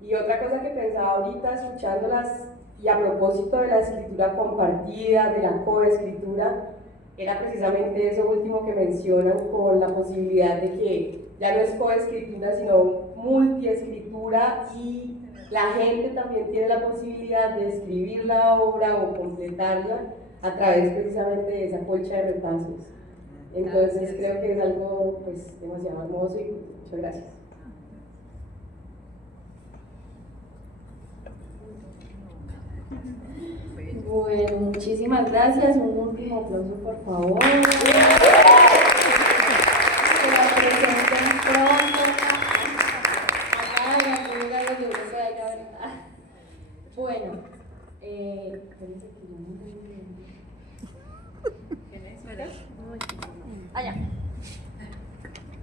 Y otra cosa que pensaba ahorita escuchándolas, y a propósito de la escritura compartida, de la coescritura, era precisamente eso último que mencionan, con la posibilidad de que ya no es coescritura sino multiescritura, y la gente también tiene la posibilidad de escribir la obra o completarla a través precisamente de esa colcha de retazos. Entonces creo que es algo pues demasiado hermoso, y muchas gracias. Bueno, muchísimas gracias. Un último aplauso, por favor. Que la presenten pronto. Bueno,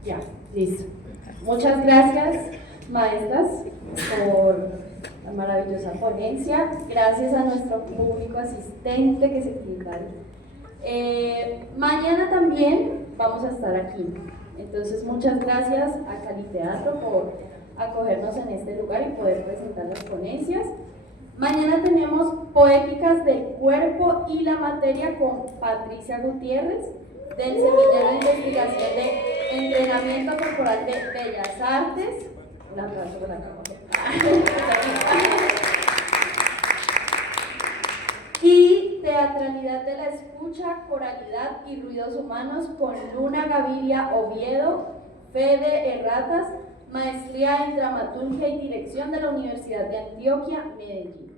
ya, listo. Muchas gracias, maestras, por la maravillosa ponencia. Gracias a nuestro público asistente que se equivocaron. Mañana también vamos a estar aquí. Entonces, muchas gracias a Cali Teatro por acogernos en este lugar y poder presentar las ponencias. Mañana tenemos Poéticas del Cuerpo y la Materia con Patricia Gutiérrez, del Semillero de Investigación de Entrenamiento Corporal de Bellas Artes. Un aplauso para la y Teatralidad de la Escucha, Coralidad y Ruidos Humanos con Luna Gaviria Oviedo, Fede Erratas, Maestría en Dramaturgia y Dirección de la Universidad de Antioquia, Medellín.